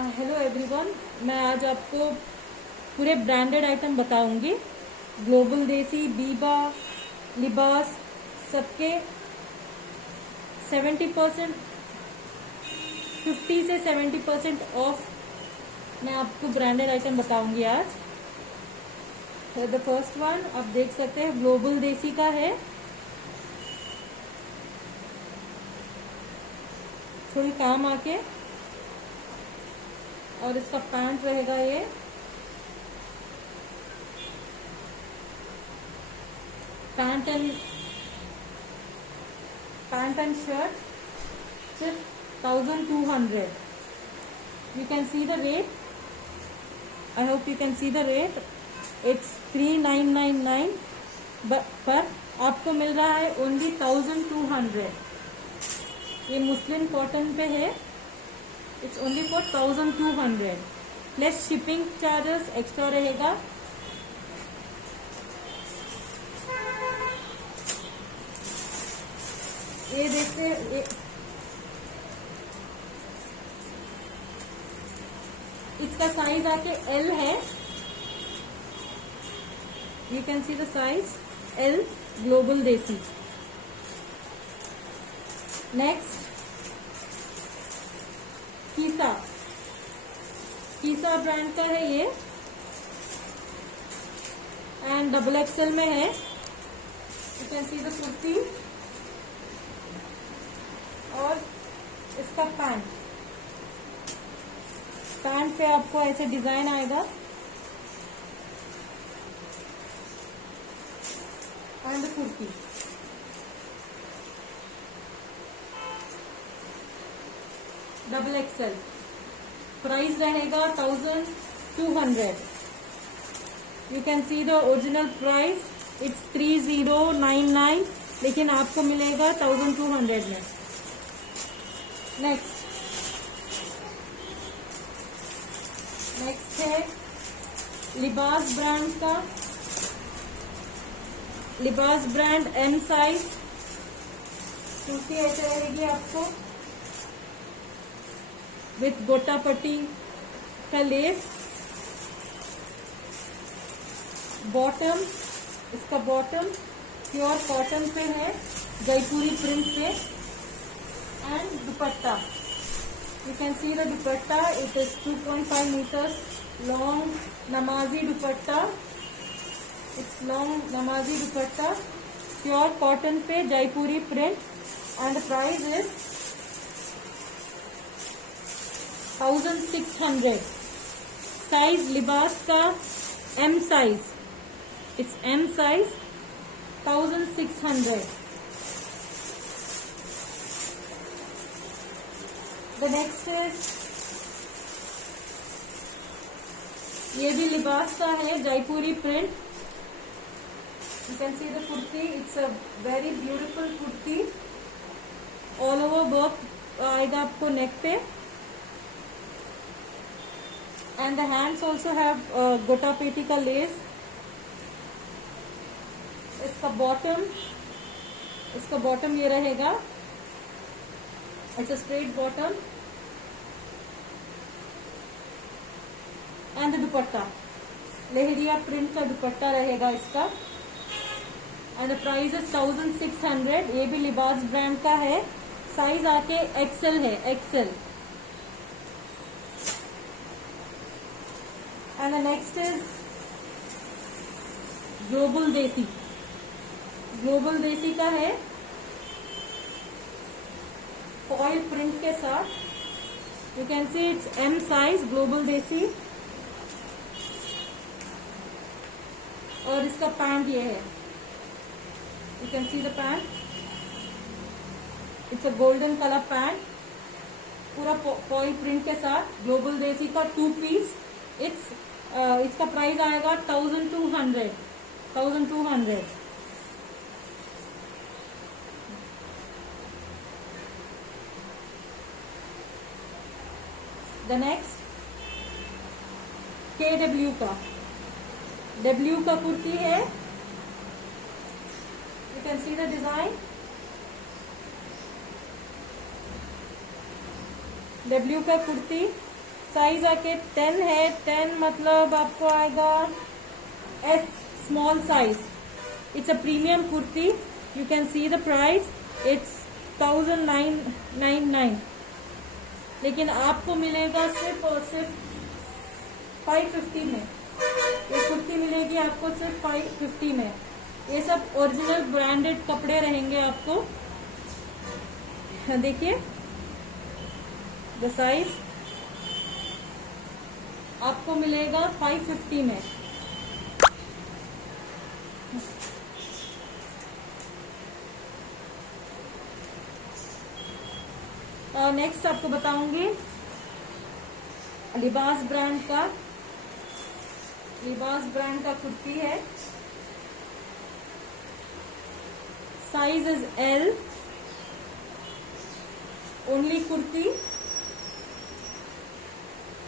Hello everyone, मैं आज आपको पूरे ब्रांडेड आइटम बताऊंगी। ग्लोबल देसी, बीबा, लिबास, सबके 70%, 50 से 70% ऑफ मैं आपको ब्रांडेड आइटम बताऊंगी आज। द फर्स्ट वन आप देख सकते हैं, ग्लोबल देसी का है। थोड़ी काम आके, और इसका पैंट रहेगा ये पैंट एंड शर्ट सिर्फ 1200। You can see the rate, I hope you can see the rate. It's 3999 पर आपको मिल रहा है ओनली 1200। ये मुस्लिम कॉटन पे है। It's only for 1200 plus shipping charges extra रहेगा। ये देखते इसका साइज आके एल है। You can see the size L, global देसी। नेक्स्ट कीसा ब्रांड का है ये, एंड डबल एक्सएल में है। You can see the kurti और इसका पैंट पे आपको ऐसे डिजाइन आएगा, and kurti. Double XL, price रहेगा 1200। You can see the original price, it's 3099, लेकिन आपको मिलेगा 1200 में। नेक्स्ट है लिबास ब्रांड का, लिबास ब्रांड एम साइज कुर्ती ऐसे रहेगी आपको विथ गोटा पट्टी का लेस। बॉटम, इसका बॉटम प्योर कॉटन पे है, जयपुरी प्रिंट पे। And dupatta, you can see the dupatta, it is 2.5 meters long namazi dupatta. It's long namazi dupatta, pure cotton पे jaipuri print, and the price is 1600। size libas का M size, it's M size, 1600। The next is, ये भी लिबास का है, जयपुरी print. You can see the kurti, it's a very beautiful kurti, all over work आएगा आपको नेक पे, and the hands also have गोटा पेटी का लेस। इसका बॉटम ये रहेगा, it's a straight bottom, and the dupatta leheriya print का दुपट्टा रहेगा इसका, and the price is 1600। ये भी लिबास ब्रांड का है, साइज आके एक्सेल है, XL. and the next is Global Desi, Global Desi का है फॉइल प्रिंट के साथ। You can see it's M size, Global Desi. और इसका पैंट ये है, you can see the pant, it's a golden colour pant, पूरा फॉइल प्रिंट के साथ, ग्लोबल देसी का 2 पीस। इसका प्राइस आएगा 1200। द नेक्स्ट KW का, W का कुर्ती है। You can see the design, W का कुर्ती साइज आके 10 है, 10 मतलब आपको आएगा S small size. It's a premium kurti, you can see the price, it's 1999, लेकिन आपको मिलेगा सिर्फ और सिर्फ 550 में। ये कुर्ती मिलेगी आपको सिर्फ 550 में। ये सब ओरिजिनल ब्रांडेड कपड़े रहेंगे आपको। देखिए द साइज आपको मिलेगा 550 में। और नेक्स्ट आपको बताऊंगी लिबास ब्रांड का, लिबास ब्रांड का कुर्ती है। Size is L, only kurti,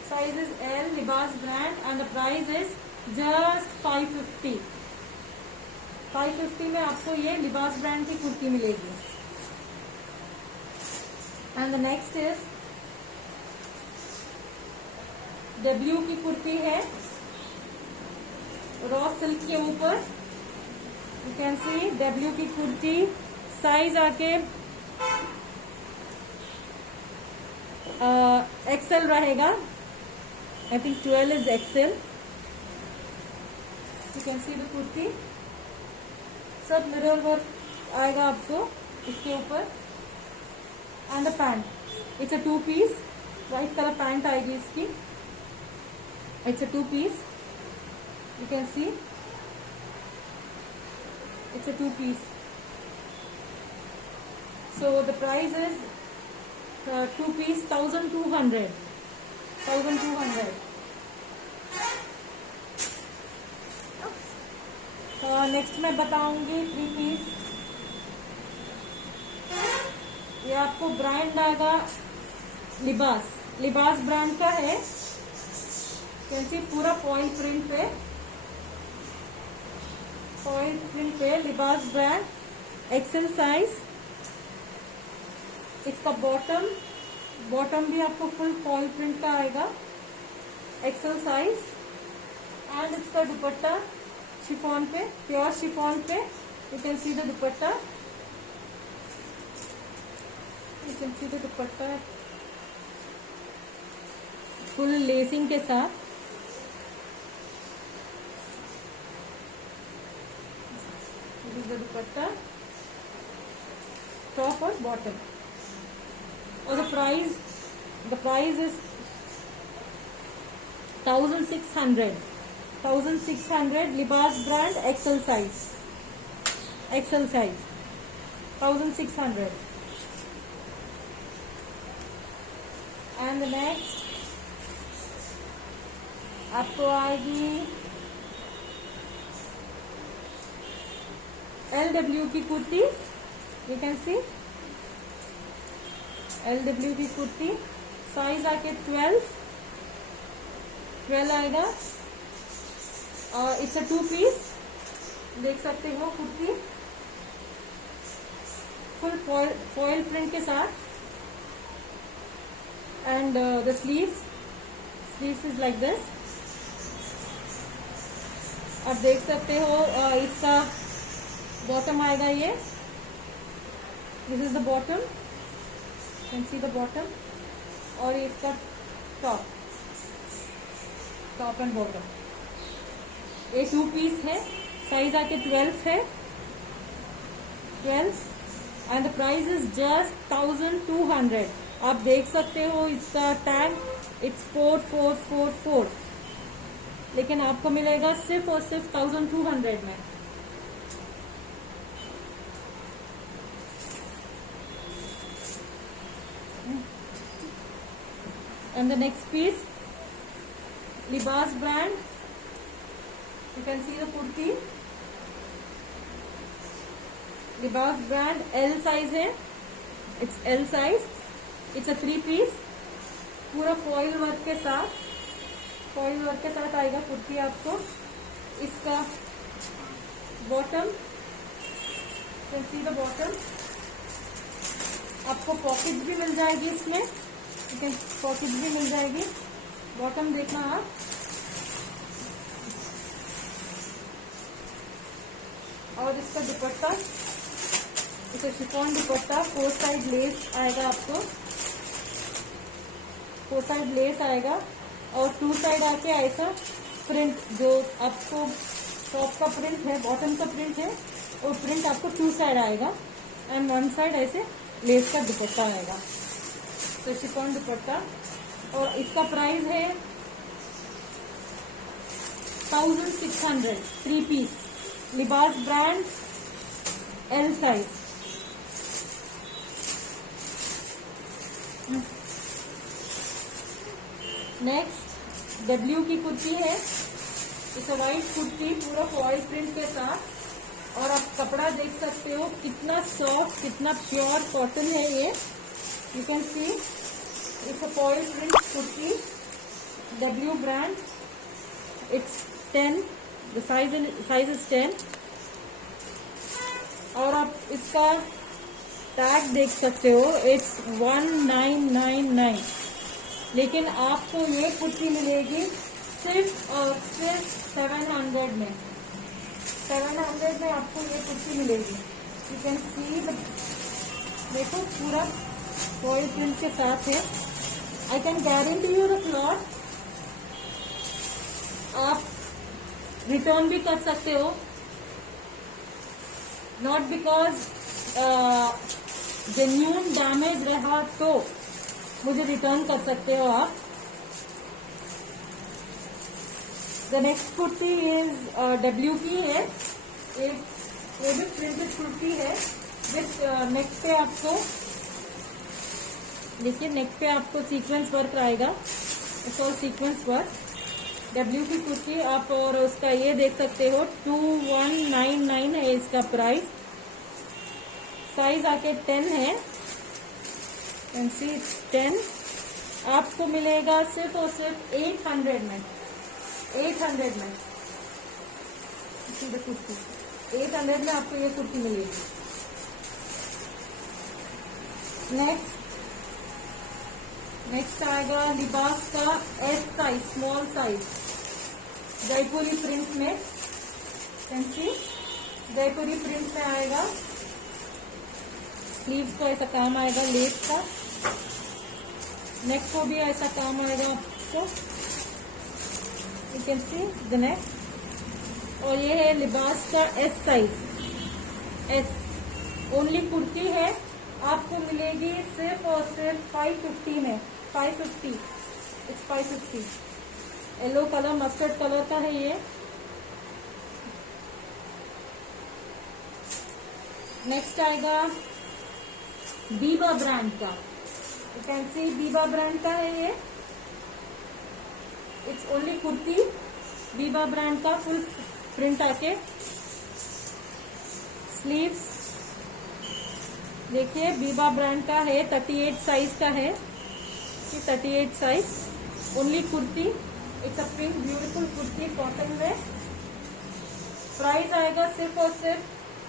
size is L, Libaas brand, and the price is just 550। 550 में आपको ये लिबास ब्रांड की कुर्ती मिलेगी। And the next is W की कुर्ती है, रॉ सिल्क के ऊपर, यू कैन सी डब्ल्यू की कुर्ती। साइज आके एक्सेल रहेगा, I think 12 is XL. You can see the kurti, सब मिरर वर्क आएगा आपको इसके ऊपर। And the pant, it's a 2 piece, white colour pant आएगी इसकी। It's a 2 piece, you can see it's a 2 piece. So the price is 2 piece 1200। Next मैं बताऊंगी 3 piece. ये आपको ब्रांड आएगा लिबास, लिबास ब्रांड का है। कैसे पूरा फॉइल प्रिंट पे, फॉइल प्रिंट पे लिबास ब्रांड, एक्सेल साइज। इसका बॉटम, बॉटम भी आपको फुल फॉइल प्रिंट का आएगा, एक्सेल साइज। एंड इसका दुपट्टा शिफॉन पे, प्योर शिफॉन पे, you can see the dupatta, you can see the dupatta full lacing के साथ। This is the dupatta, top और बॉटम। और द प्राइस इज 1600 लिबास brand, XL size, 1600। And next आपको आएगी LW की kurti, you can C LW की kurti. Size आके 12 आएगा। इट्स अ 2 पीस, देख सकते हो कुर्ती फुल फॉइल प्रिंट के साथ। And the sleeves is like this, आप देख सकते हो। इसका बॉटम आएगा ये, this is the bottom, can see the bottom. और इसका टॉप एंड बॉटम। ये 2 पीस है, साइज आके 12 है, 12। And the price is just 1200। आप देख सकते हो इसका टैग, इट्स 4444, लेकिन आपको मिलेगा सिर्फ और सिर्फ 1200 में। And the next piece, Libaas brand, you can see the kurti, Libaas brand, L size है, it's L size. It's a 3 piece, पूरा फॉइल वर्क के साथ, आएगा कुर्ती आपको। इसका bottom, can see the bottom. आपको पॉकेट भी मिल जाएगी इसमें, पॉकेट भी मिल जाएगी। बॉटम देखना आप, और इसका दुपट्टा, इसे शिफॉन दुपट्टा, 4 साइड लेस आएगा आपको, 4 साइड लेस आएगा, और 2 साइड आके ऐसा प्रिंट, जो आपको टॉप का प्रिंट है, बॉटम का प्रिंट है, और प्रिंट आपको 2 साइड आएगा, एंड 1 साइड ऐसे लेस का दुपट्टा आएगा। तो शिफॉन दुपट्टा, और इसका प्राइस है 1600, 3 piece, Libaas brand, L size. Next W की कुर्ती है, इसे वाइट कुर्ती पूरा फॉइल प्रिंट के साथ, और आप कपड़ा देख सकते हो कितना सॉफ्ट, कितना प्योर कॉटन है ये, you can see, it's a foil print kurti, W brand, it's 10, the size is 10, और आप इसका टैग देख सकते हो, इट्स 1999, लेकिन आपको ये कुर्ती मिलेगी सिर्फ और सिर्फ 700 में, 700 में आपको ये कुर्ती मिलेगी। यू कैन सी, देखो पूरा फॉइल प्रिंट के साथ है, I can guarantee you the cloth, आप रिटर्न भी कर सकते हो, नॉट बिकॉज जेन्यून डैमेज रहा तो मुझे रिटर्न कर सकते हो आप। The next kurti is W की है, एक वो भी प्रिंटेड कुर्ती है, विथ नेक पे आपको देखिए, नेक पे आपको सीक्वेंस वर्क आएगा, it's all sequence work, W की कुर्ती आप, और उसका ये देख सकते हो 2199 है इसका प्राइस, साइज आके 10 है, कैन सी इट्स 10, आपको मिलेगा सिर्फ और सिर्फ 800 में, 800 में कुर्ती, 800 में आपको ये कुर्ती मिलेगी। नेक्स्ट आएगा लिबास का एस साइज, स्मॉल साइज, जयपुरी प्रिंट में, फैंसी जयपुरी प्रिंट में आएगा, स्लीव्स को ऐसा काम आएगा लेस का, नेक को भी ऐसा काम आएगा आपको, you can see the neck, और ये है लिबास का S size, S only kurti है, आपको मिलेगी सिर्फ और सिर्फ 550 में, 550, it's 550, yellow colour, mustard colour का है ये। नेक्स्ट आएगा बीबा ब्रांड का, you can C Biba brand का है ये, it's only kurti, Biba brand का फुल प्रिंट आके, स्लीव्स देखिए बीबा ब्रांड का है, 38 साइज का है, 38 size, only kurti, it's a pink beautiful kurti cotton में, प्राइस आएगा सिर्फ और सिर्फ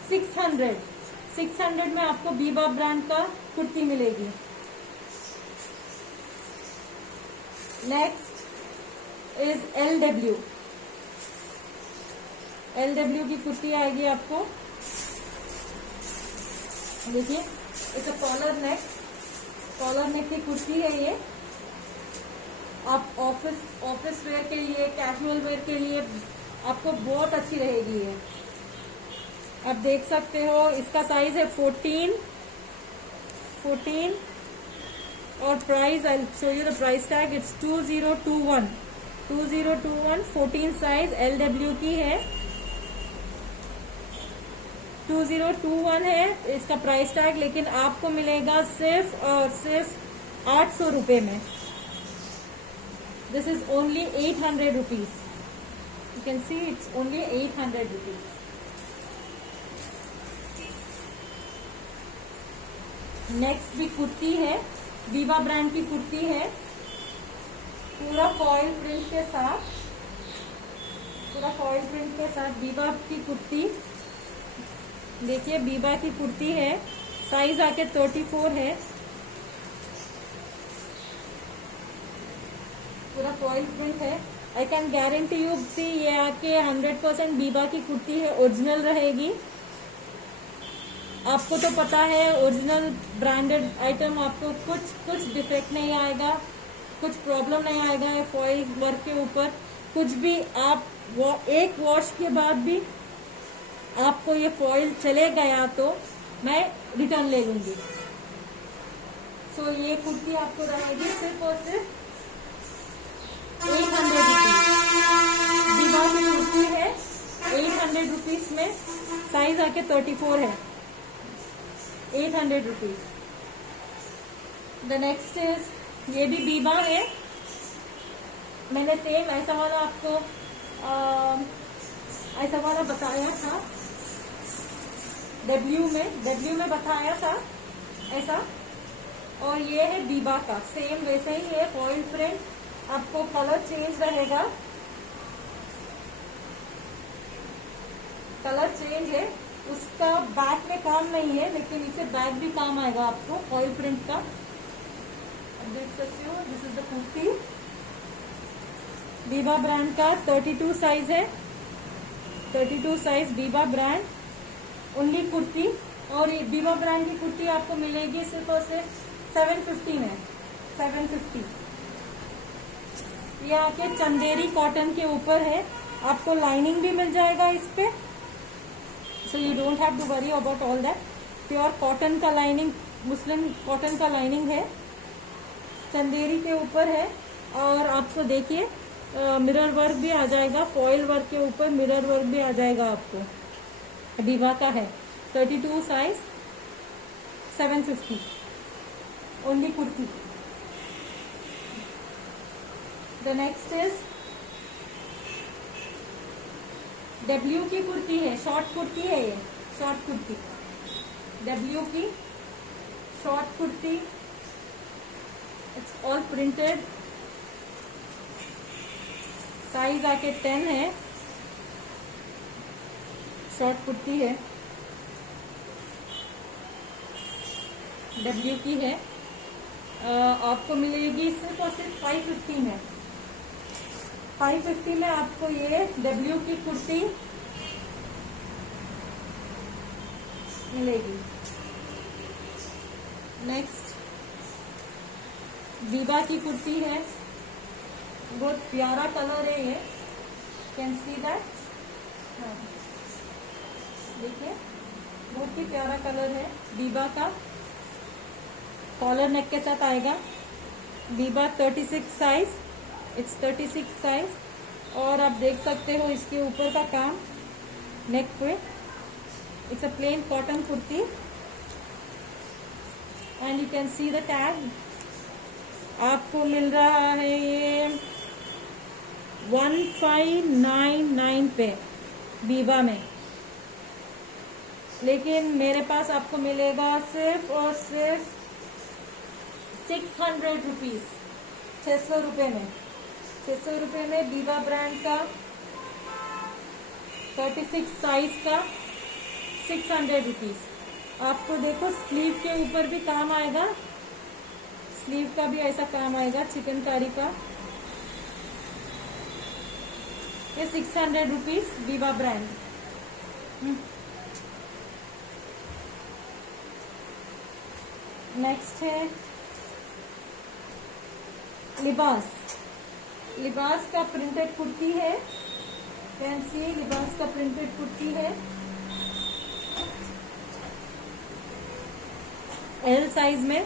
600, 600 में आपको बीबा ब्रांड का कुर्ती मिलेगी। नेक्स्ट इज LW, LW की कुर्ती आएगी आपको, देखिए इट्स अ कॉलर नेक की कुर्ती है ये, आप ऑफिस वेयर के लिए, कैजुअल वेयर के लिए आपको बहुत अच्छी रहेगी ये, आप देख सकते हो, इसका साइज है 14, और price I show you the price tag, it's 2021, 14 size, LW की है, 2021 है इसका प्राइस टैग, लेकिन आपको मिलेगा सिर्फ और सिर्फ 800 रुपए में, this is only 800 rupees, you can see it's only 800 rupees. Next भी कुर्ती है, बीबा ब्रांड की कुर्ती है, पूरा फॉइल प्रिंट के साथ, बीबा की कुर्ती, देखिए बीबा की कुर्ती है, साइज आके 34 है, पूरा फॉइल प्रिंट है। आई कैन गारंटी यू, सी ये आके 100% बीबा की कुर्ती है, ओरिजिनल रहेगी। आपको तो पता है ओरिजिनल ब्रांडेड आइटम, आपको कुछ डिफेक्ट नहीं आएगा, कुछ प्रॉब्लम नहीं आएगा। ये फॉइल वर्क के ऊपर कुछ भी आप एक वॉश के बाद भी आपको ये फॉइल चले गया तो मैं रिटर्न ले लूंगी। सो ये कुर्ती आपको रहेगी सिर्फ और सिर्फ 800 रुपीज। बीबा की कुर्ती है 800 रुपीज में, साइज आके 34 है, 800 रुपीज। द नेक्स्ट इज, ये भी बीबा है। मैंने सेम ऐसा वाला आपको ऐसा वाला बताया था डब्ल्यू में बताया था ऐसा, और ये है बीबा का, सेम वैसे ही है फॉइल प्रिंट। आपको कलर चेंज रहेगा, कलर चेंज है, उसका बैक में काम नहीं है, लेकिन इसे बैक भी काम आएगा आपको फॉइल प्रिंट का। देख सकते हो, this is the kurti. Biba brand का 32 साइज है, 32 size Biba brand only kurti. और ये बीबा ब्रांड की कुर्ती आपको मिलेगी सिर्फ और सिर्फ 750 में, 750। ये आके चंदेरी कॉटन के ऊपर है, आपको लाइनिंग भी मिल जाएगा इस पे, so you don't have to worry about all that. Pure cotton का लाइनिंग, मुस्लिम कॉटन का लाइनिंग है, चंदेरी के ऊपर है। और आपको देखिए मिरर वर्क भी आ जाएगा, फॉइल वर्क के ऊपर मिरर वर्क भी आ जाएगा आपको। बीबा का है 32 size, 750 only kurti. The next is W की कुर्ती है, शॉर्ट कुर्ती है, ये शॉर्ट कुर्ती, डब्ल्यू की short kurti. It's all printed, size आके 10 है, शॉर्ट कुर्ती है, डब्ल्यू की है। आपको मिलेगी सिर्फ और सिर्फ 550 में, 550 में आपको ये डब्ल्यू की कुर्ती मिलेगी। नेक्स्ट बीबा की कुर्ती है, बहुत प्यारा कलर है ये, कैन सी दैट, देखिए बहुत ही प्यारा कलर है बीबा का। कॉलर नेक के साथ आएगा, बीबा 36 साइज, इट्स 36 साइज। और आप देख सकते हो इसके ऊपर का काम नेक पे, it's a plain cotton kurti and you can see the tag. आपको मिल रहा है ये 1599 पे बीबा में, लेकिन मेरे पास आपको मिलेगा सिर्फ और सिर्फ 600 रुपीज, 600 रुपये में, 600 रुपये में बीबा ब्रांड का 36 साइज का 600 रुपीज। आपको देखो स्लीव के ऊपर भी काम आएगा, स्लीव का भी ऐसा काम आएगा चिकनकारी का। ये 600 रुपीज बीबा ब्रांड। नेक्स्ट है लिबास, लिबास का प्रिंटेड कुर्ती है, कैन सी, लिबास का प्रिंटेड कुर्ती है, एल साइज में,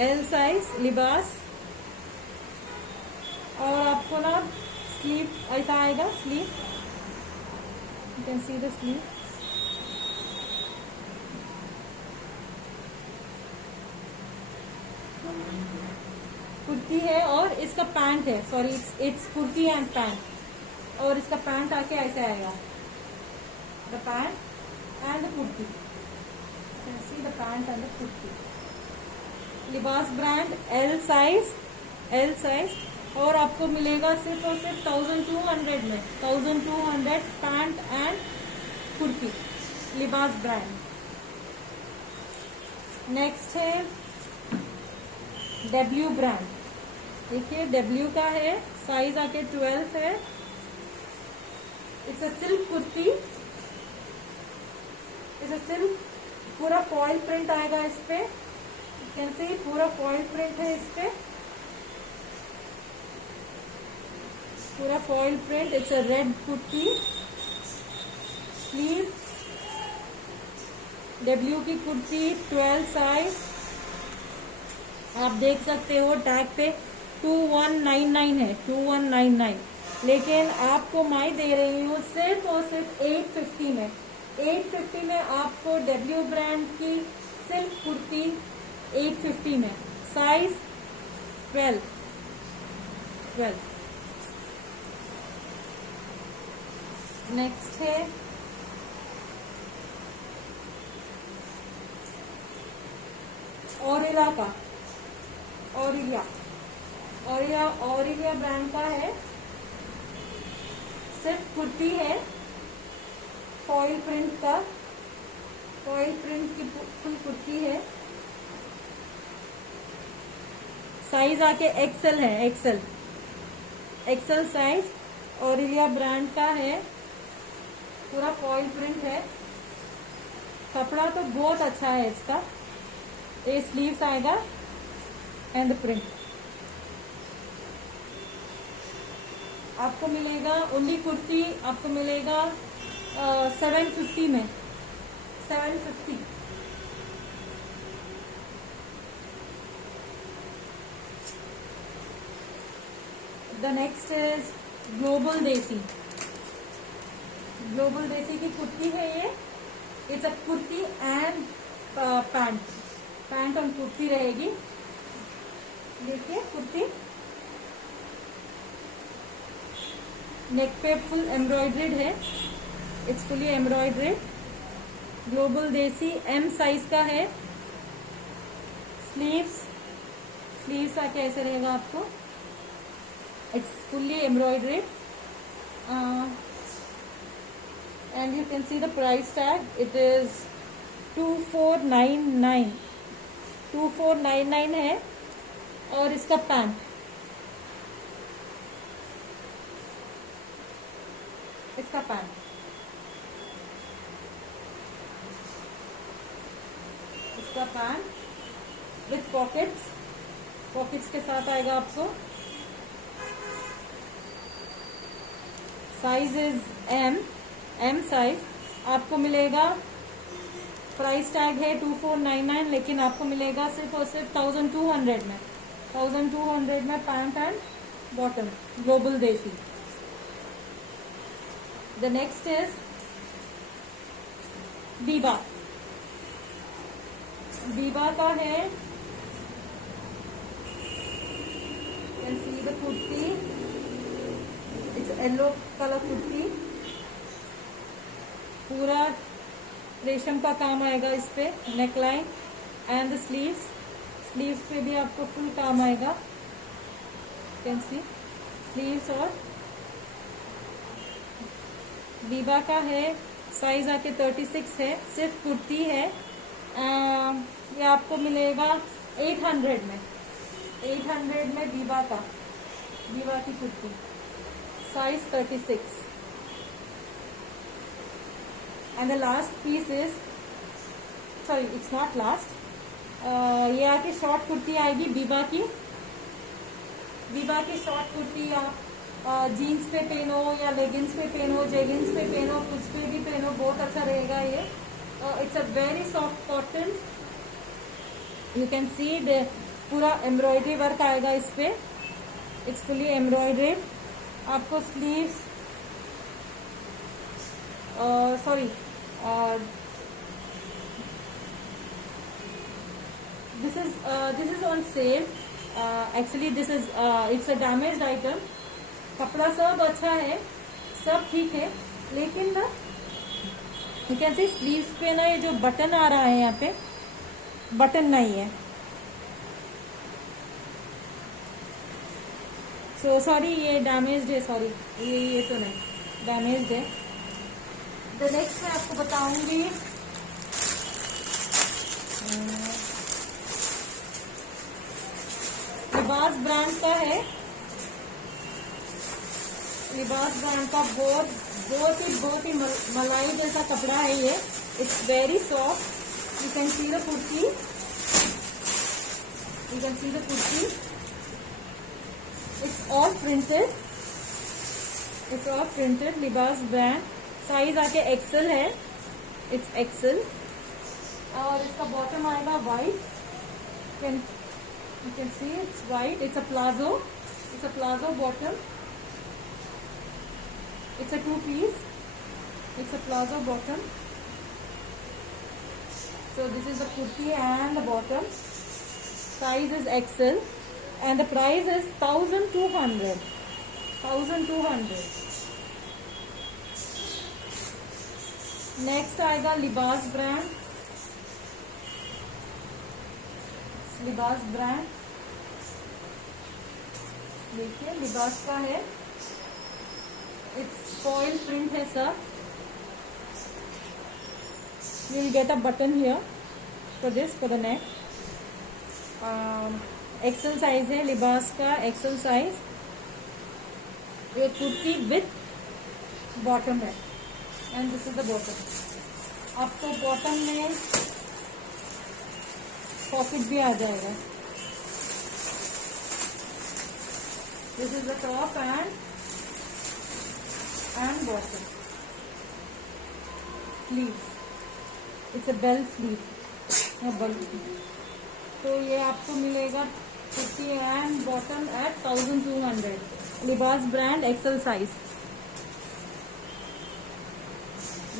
एल साइज लिबास। और आपको ना स्लीव ऐसा आएगा, sleeve you can see the sleeve. Kurti है और इसका पैंट है, sorry it's kurti and pant, और इसका पैंट आके ऐसे आएगा, the pant and the kurti, can see the pant and the kurti. Libaas brand, L size, L size. और आपको मिलेगा सिर्फ और सिर्फ 1200 में, 1200 pant and kurti, Libaas brand. Next है डब्ल्यू ब्रांड, देखिए डब्ल्यू का है, साइज आके 12 है। It's a silk kurti, it's a silk, पूरा फॉइल प्रिंट आएगा इस पे, यू कैन सी पूरा फॉइल प्रिंट है इस पे, पूरा foil print. It's a red kurti, sleeve, W की कुर्ती, 12 साइज। आप देख सकते हो टैग पे 2199 है, 2199, लेकिन आपको मैं दे रही हूँ सिर्फ और सिर्फ 850 में। 850 में आपको डब्ल्यू ब्रांड की सिल्क कुर्ती 850 में, साइज 12। नेक्स्ट है ऑरिला का, ऑरिलिया ब्रांड का है, सिर्फ कुर्ती है, फॉइल प्रिंट का, फॉइल प्रिंट की फुल कुर्ती है, साइज आके एक्सेल है, एक्सेल साइज, ऑरिलिया ब्रांड का है, पूरा फॉइल प्रिंट है। कपड़ा तो बहुत अच्छा है इसका। ये स्लीव्स आएगा एंड प्रिंट। आपको मिलेगा ओनली कुर्ती, आपको मिलेगा 750 में, 750। The next is global Desi, Global देसी की कुर्ती है ये। It's a kurti and pant और कुर्ती रहेगी। देखिए कुर्ती, नेक पे फुल एम्ब्रॉयड्रीड है, इट्स फुली एम्ब्रॉयड्रीड। ग्लोबल देसी एम साइज का है। स्लीव्स आके ऐसे रहेगा आपको, it's fully embroidered and you can see the price tag, it is 2499 है। और इसका पैंट, इसका पैंट विथ पॉकेट्स के साथ आएगा आपको। Size is M size. आपको मिलेगा, प्राइस टैग है 2499, लेकिन आपको मिलेगा सिर्फ और सिर्फ 1200 में, 1200 में पैंट एंड बॉटम, ग्लोबल देसी। द नेक्स्ट इज बीबा का है। Can see the kurti, it's yellow colour kurti, पूरा रेशम का काम आएगा इस पे, नेकलाइन एंड द स्लीव्स पे भी आपको फुल काम आएगा। Can see sleeves. और बीबा का है, साइज आके 36 है, सिर्फ कुर्ती है। ये आपको मिलेगा 800 में, 800 में बीबा की kurti, size 36। And the last piece is, sorry it's not last, ये आके शॉर्ट कुर्ती आएगी बीबा की शॉर्ट कुर्ती। आप जीन्स पे पहनो या लेगिंग्स पे पहनो, जेगिंग्स पे पहनो, कुछ पे भी पहनो, बहुत अच्छा रहेगा ये। It's a very soft cotton, you can see the पूरा एम्ब्रॉयडरी वर्क आएगा इस पे, इट्स फुली एम्ब्रॉयडर्ड। आपको sleeves, sorry this is on sale. Actually this is it's a damaged item. कपड़ा सब अच्छा है, सब ठीक है, लेकिन ना यू कैन सी स्लीव्स पे ना ये जो बटन आ रहा है, यहाँ पे बटन नहीं है। सो सॉरी, ये डैमेज्ड है, सॉरी ये तो नहीं, डैमेज्ड है। द नेक्स्ट मैं आपको बताऊंगी लिबास ब्रांड का है। लिबास ब्रांड का बहुत ही मलाई जैसा कपड़ा है ये। It's very soft. You can see the kurti. You can see the kurti. It's all printed. It's all printed. Libaas brand. Size आके एक्सेल है। It's XL. और इसका बॉटम आएगा white. You can see it's white. It's a palazzo. It's a palazzo bottom. It's a two-piece. It's a palazzo bottom. So this is the kurti and the bottom. Size is XL, and the price is 1,200. 1,200. Next आएगा लिबास brand. लिबास brand देखिए, लिबास का है। It's foil print है sir. You will get a button here for this, for the neck. XL size है लिबास का, XL size. ये कुर्ती विथ बॉटम है, and this is the bottom. आपको बॉटम में पॉकेट भी आ जाएगा। This is the top and bottom. Sleeves, it's a bell sleeve. तो ये आपको मिलेगा कुर्ती एंड बॉटम एट 1,200। लिबास ब्रांड, एक्सेल साइज।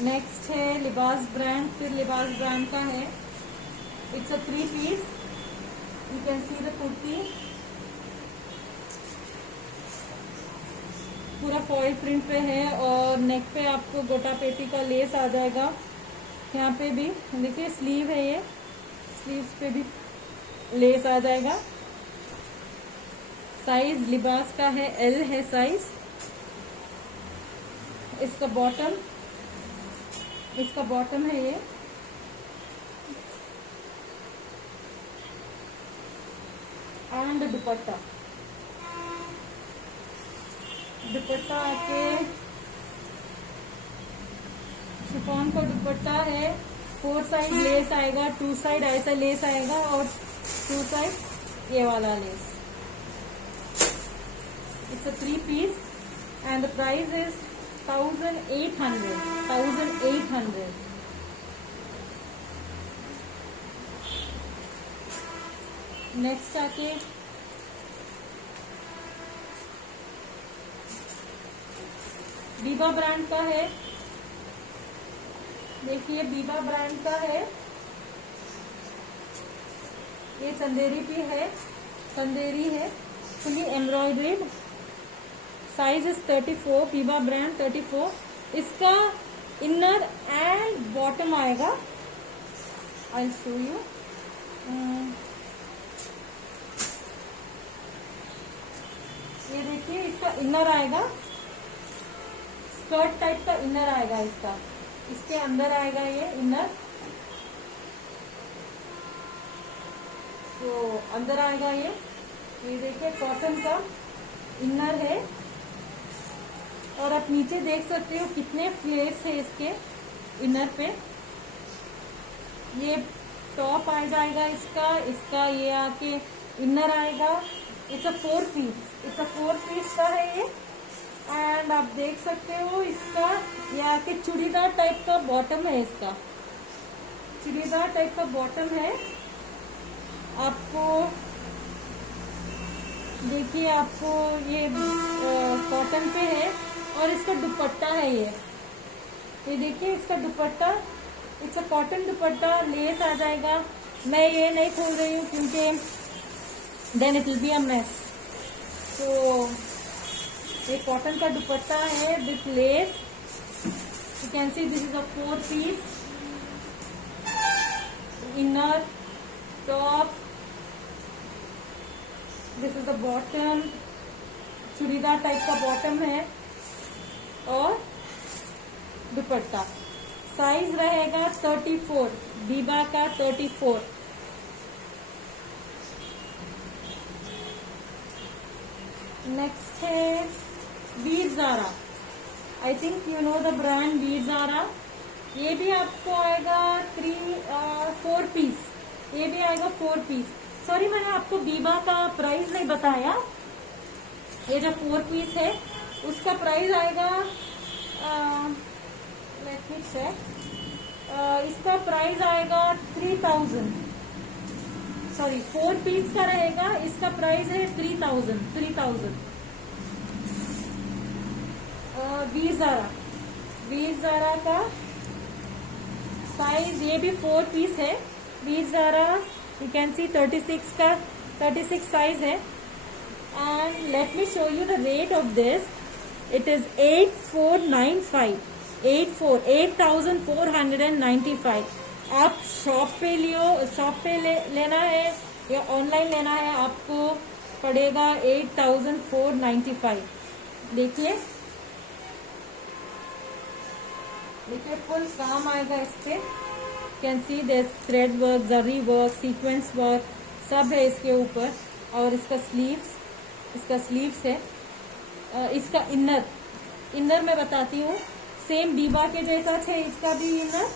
नेक्स्ट है लिबास ब्रांड। फिर लिबास ब्रांड का है। It's a three-piece. You can see the kurti. पूरा फॉइल प्रिंट पे है, और नेक पे आपको गोटा पेटी का लेस आ जाएगा। यहाँ पे भी देखिए स्लीव है ये, स्लीव्स पे भी लेस आ जाएगा। साइज लिबास का है एल है साइज। इसका बॉटम है ये। एंड दुपट्टा आके शिफॉन का दुपट्टा है। 4 साइड लेस आएगा, 2 साइड ऐसा लेस आएगा, और 2 साइड ये वाला less. It's a 3-piece and the price is 1,800। 1,800। Next आके बीबा ब्रांड का है। देखिए बीबा ब्रांड का है। ये चंदेरी भी है, चंदेरी है, fully embroidered. Size is 34। Biba brand 34। इसका इनर एंड बॉटम आएगा। I will show you. ये देखिए, इसका इनर आएगा, स्कर्ट टाइप का इनर आएगा इसका। इसके अंदर आएगा ये इनर। तो अंदर आएगा ये देखिए कॉटन का इनर है। और आप नीचे देख सकते हो कितने फ्लेयर्स है इसके इनर पे। ये टॉप आ जाएगा इसका ये आके इनर आएगा। इट्स अ 4-piece का है ये। एंड आप देख सकते हो इसका ये आके चूड़ीदार टाइप का बॉटम है। इसका चूड़ीदार टाइप का बॉटम है। आपको देखिए, आपको ये कॉटन पे है, और इसका दुपट्टा है ये देखिए इसका dupatta. It's a cotton dupatta, lace आ जाएगा। मैं ये नहीं खोल रही हूँ क्योंकि then it will be a mess. तो ये कॉटन का दुपट्टा है with lace. You can see this is a 4-piece। Inner, top, this is the bottom. Churidar type का बॉटम है, और दुपट्टा। साइज रहेगा 34, बीबा का 34। नेक्स्ट है Veer Zaara. I think you know the brand Veer Zaara. ये भी आपको आएगा 4 पीस। ये भी आएगा 4 पीस। सॉरी, मैंने आपको बीबा का प्राइस नहीं बताया। ये जो 4 पीस है उसका प्राइस आएगा, लेट मी चेक, इसका प्राइस आएगा 3000। सॉरी, 4 पीस का रहेगा, इसका प्राइस है 3000। वीर ज़ारा का साइज, ये भी 4 पीस है। Veer Zaara you can see 36 size है। And let me show you the rate of this. It is 8495, 8495। आप शॉप पे लेना है या ऑनलाइन लेना है, आपको पड़ेगा 8495। देखिए फुल काम आएगा इस पे। Can see this thread work, zari work, sequence work सब है इसके ऊपर। और इसका स्लीव्स है। इसका इनर मैं बताती हूँ, सेम बीबा के जैसा है इसका भी inner.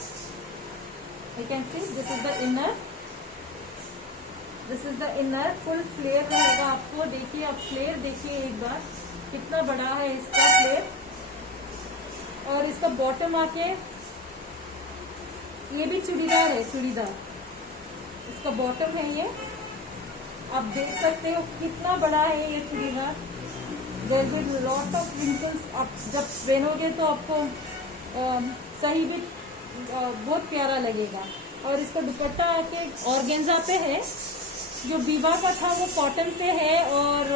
You can see this is the inner. Full flare रहेगा आपको। देखिए, आप फ्लेयर देखिए एक बार, कितना बड़ा है इसका फ्लेयर। और इसका बॉटम आके ये भी चूड़ीदार है, इसका बॉटम है ये। आप देख सकते हो कितना बड़ा है ये churidar. There will lot of wrinkles. आप जब पहनोगे तो आपको सही भी बहुत प्यारा लगेगा। और इसका दुपट्टा आके ऑर्गेन्जा पे है। जो बीबा का था वो कॉटन पे है, और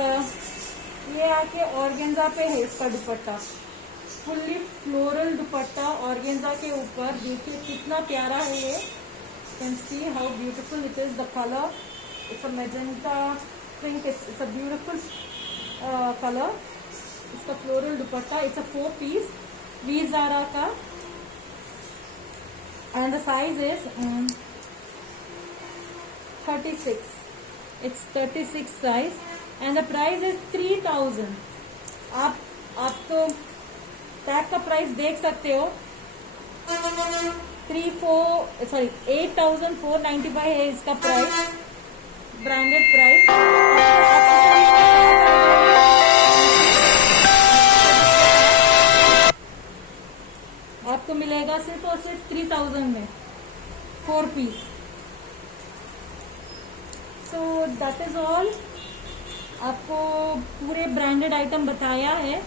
ये आके ऑर्गेन्जा पे है इसका dupatta. Fully floral dupatta organza के ऊपर। देखिए कितना प्यारा है ये। Can see how beautiful it is. The colour, it's a magenta pink. It's a beautiful colour. इसका floral dupatta. It's a 4 piece Veer Zaara का। And the size is 36। It's 36 size. And the price is 3000। आप तो टैग का price देख सकते हो। 8495 है इसका प्राइस, ब्रांडेड प्राइस। आपको मिलेगा सिर्फ और सिर्फ 3000 में 4 पीस। So that is all. आपको पूरे ब्रांडेड आइटम बताया है।